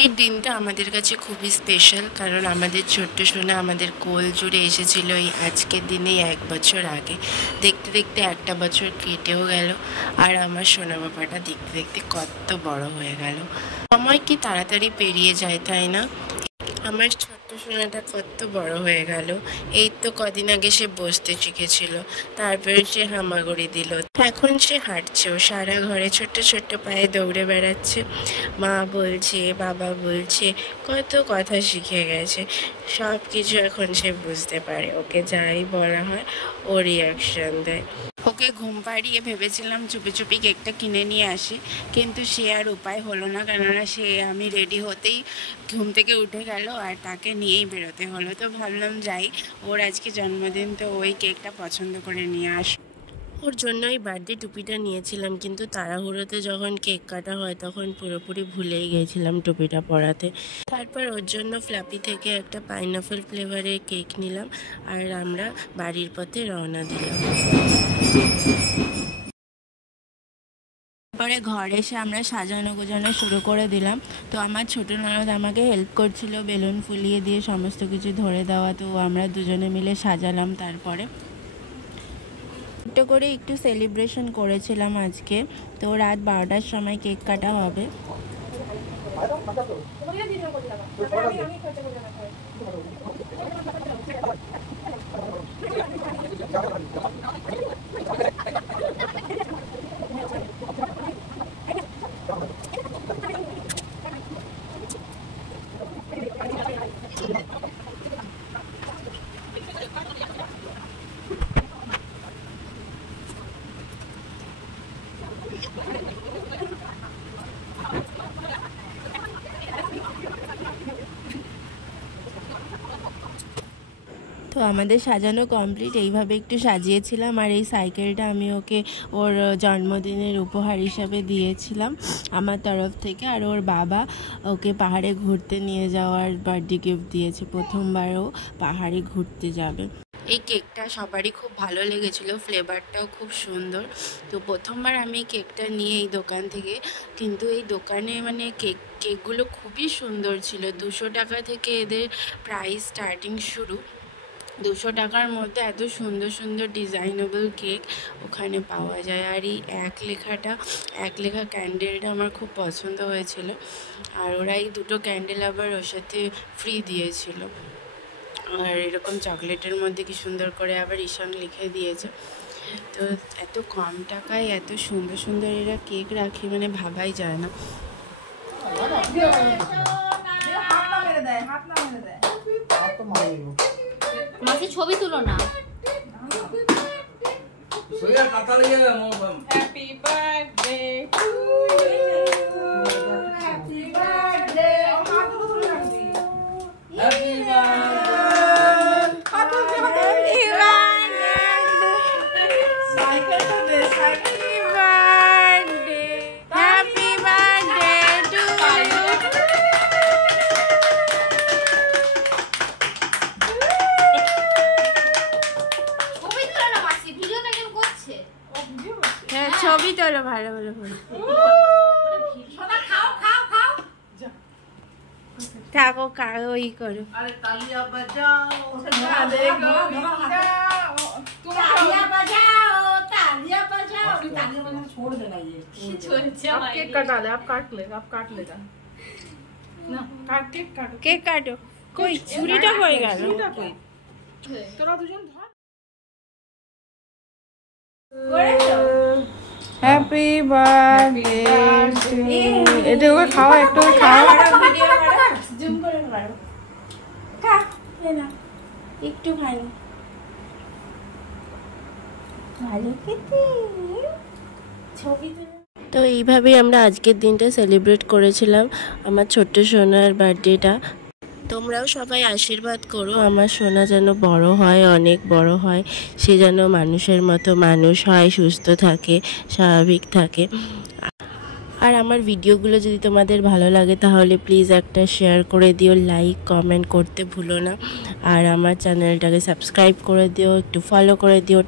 আজকের দিনটা আমাদের কাছে খুবই স্পেশাল, কারণ আমাদের ছোট্ট সোনা আমাদের কোল জুড়ে এসেছিল এই আজকের দিনেই 1 বছর আগে। দেখতে দেখতে একটা বছর কেটেও গেল, আর আমার সোনা বাবাটা দেখতে দেখতে কত বড় হয়ে গেল। সময় কি তাড়াতাড়ি পেরিয়ে যায়, তাই না? আমার ছোট্ট সোনাটা কত বড় হয়ে গেল। এই তো কদিন আগে সে বসতে শিখেছিল, তারপরে সে হামাগুড়ি দিল, এখন সে হাঁটছেও, সারা ঘরে ছোট্ট ছোট্ট পায়ে দৌড়ে বেড়াচ্ছে। মা বলছে, বাবা বলছে, কত কথা শিখে গেছে। সব কিছু এখন সে বুঝতে পারে, ওকে যাই বলা হয় ও রিয়াকশন দেয়। ওকে ঘুম পাড়িয়ে ভেবেছিলাম চুপি চুপি কেকটা কিনে নিয়ে আসি, কিন্তু সে আর উপায় হলো না, কেননা সে আমি রেডি হতেই ঘুম থেকে উঠে গেল আর তাকে নিয়েই বেরোতে হলো। তো ভাবলাম যাই, ওর আজকে জন্মদিন, তো ওই কেকটা পছন্দ করে নিয়ে আস। ওর জন্যই বার্থডে টুপিটা নিয়েছিলাম, কিন্তু তাড়াহুড়োতে যখন কেক কাটা হয় তখন পুরোপুরি ভুলেই গিয়েছিলাম টুপিটা পরাতে। তারপর ওর জন্য ফ্লাপি থেকে একটা পাইনাপেল ফ্লেভারের কেক নিলাম, আর আমরা বাড়ির পথে রওনা দিলাম। পরে ঘরে এসে আমরা সাজানো গোজানো শুরু করে দিলাম। তো আমার ছোটো ননদ আমাকে হেল্প করছিল বেলুন ফুলিয়ে দিয়ে সমস্ত কিছু ধরে দেওয়া, তো আমরা দুজনে মিলে সাজালাম। তারপরে ছোট্ট করে একটু সেলিব্রেশন করেছিলাম আজকে। তো রাত 12টার সময় কেক কাটা হবে। তো আমাদের সাজানো কমপ্লিট, এইভাবে একটু সাজিয়েছিলাম। আর এই সাইকেলটা আমি ওকে ওর জন্মদিনের উপহার হিসাবে দিয়েছিলাম আমার তরফ থেকে। আর ওর বাবা ওকে পাহাড়ে ঘুরতে নিয়ে যাওয়ার বার্থডে গিফট দিয়েছে, প্রথমবারও পাহাড়ে ঘুরতে যাবে। এই কেকটা সবারই খুব ভালো লেগেছিলো, ফ্লেভারটাও খুব সুন্দর। তো প্রথমবার আমি কেকটা নিয়ে এই দোকান থেকে, কিন্তু এই দোকানে মানে কেকগুলো খুবই সুন্দর ছিল। 200 টাকা থেকে এদের প্রাইস স্টার্টিং শুরু। 200 টাকার মধ্যে এত সুন্দর সুন্দর ডিজাইনেবল কেক ওখানে পাওয়া যায়। আর এই এক লেখা ক্যান্ডেলটা আমার খুব পছন্দ হয়েছিল, আর ওরা এই 2টো ক্যান্ডেল আবার ওর সাথে ফ্রি দিয়েছিল। আর এরকম চকলেটের মধ্যে কি সুন্দর করে আবার ঈশান লিখে দিয়েছে। তো এত কম টাকায় এত সুন্দর সুন্দর এরা কেক রাখে, মানে ভাবাই যায় না। মাসি ছবি তুলো না। Happy birthday to you, happy birthday, happy ছবি তোলো ভালো ভালো করে। থাকো কারো ই করো। তালিয়া বাজাও, তালিয়া বাজাও, तालियां बजाओ। तालियां बजाना छोड़ देना, ये आप केक कटा ले, आप काट लेगा ना, केक काटो। कोई छुरीटा হয়ে গেল, তোরা দুজন ধর। Happy birthday to you. এটা ওকে খাওয়া, একটু খাওয়া, জুম করে মারো। খা না, একটু খাই না, ভালো খেতে। ছবি তুলে। তো এইভাবেই আমরা আজকের দিনটা সেলিব্রেট করেছিলাম, আমার ছোট্ট সোনার বার্থডেটা। তোমরাও সবাই আশীর্বাদ করো আমার সোনা যেন বড় হয়, অনেক বড় হয়, সে যেন মানুষের মতো মানুষ হয়, সুস্থ থাকে, স্বাভাবিক থাকে। আর আমার ভিডিওগুলো যদি তোমাদের ভালো লাগে তাহলে প্লিজ একটা শেয়ার করে দিও, লাইক কমেন্ট করতে ভুলো না। আর আমার চ্যানেলটাকে সাবস্ক্রাইব করে দিও, একটু ফলো করে দিও।